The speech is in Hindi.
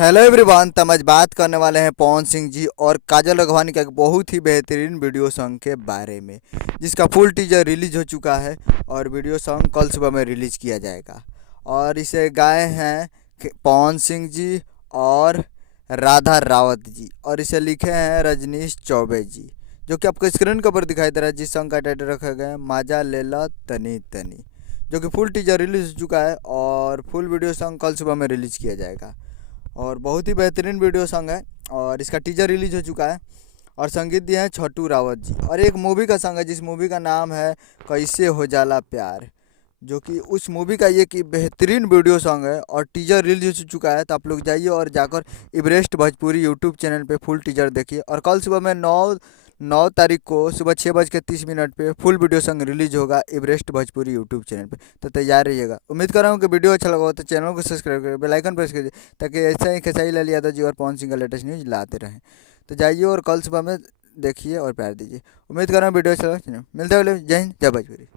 Hello everyone. तब आज बात करने वाले हैं पवन सिंह जी और काजल राघवानी का एक बहुत ही बेहतरीन वीडियो सॉन्ग के बारे में, जिसका फुल टीजर रिलीज हो चुका है और वीडियो सॉन्ग कल सुबह में रिलीज किया जाएगा। और इसे गाए हैं पवन सिंह जी और राधा रावत जी, और इसे लिखे हैं रजनीश चौबे जी, जो कि आपको स्क्रीन के ऊपर दिखाई दे रहा है। जिस सॉन्ग का टाइटल रखा गया है माजा लेला तनी तनी, जो कि फुल टीजर रिलीज हो चुका है और फुल वीडियो सॉन्ग कल सुबह में रिलीज किया जाएगा। और बहुत ही बेहतरीन वीडियो सॉन्ग है और इसका टीजर रिलीज हो चुका है और संगीत दिए हैं छोटू रावत जी। और एक मूवी का सॉन्ग है जिस मूवी का नाम है कैसे हो जाला प्यार, जो कि उस मूवी का ये कि बेहतरीन वीडियो सॉन्ग है और टीजर रिलीज हो चुका है। तो आप लोग जाइए और जाकर एवरेस्ट भोजपुरी यूट्यूब चैनल पे फुल टीजर देखिए। और कल सुबह में 9 तारीख को सुबह 6:30 पे फुल वीडियो सॉन्ग रिलीज होगा एवरेस्ट भोजपुरी यूट्यूब चैनल पे। तो तैयार रहिएगा। उम्मीद कर रहा हूँ कि वीडियो अच्छा लगा हो तो चैनल को सब्सक्राइब करिए, बेल आइकन प्रेस करिए, ताकि ऐसा ही खेसारी लाल यादव जी और पवन सिंह का लेटेस्ट न्यूज़ लाते रहें। तो जाइए और कल सुबह में देखिए और प्यार दीजिए। उम्मीद कर रहा हूँ वीडियो अच्छा लगा। मिलते हैं, जय हिंद, जय भोजपुरी।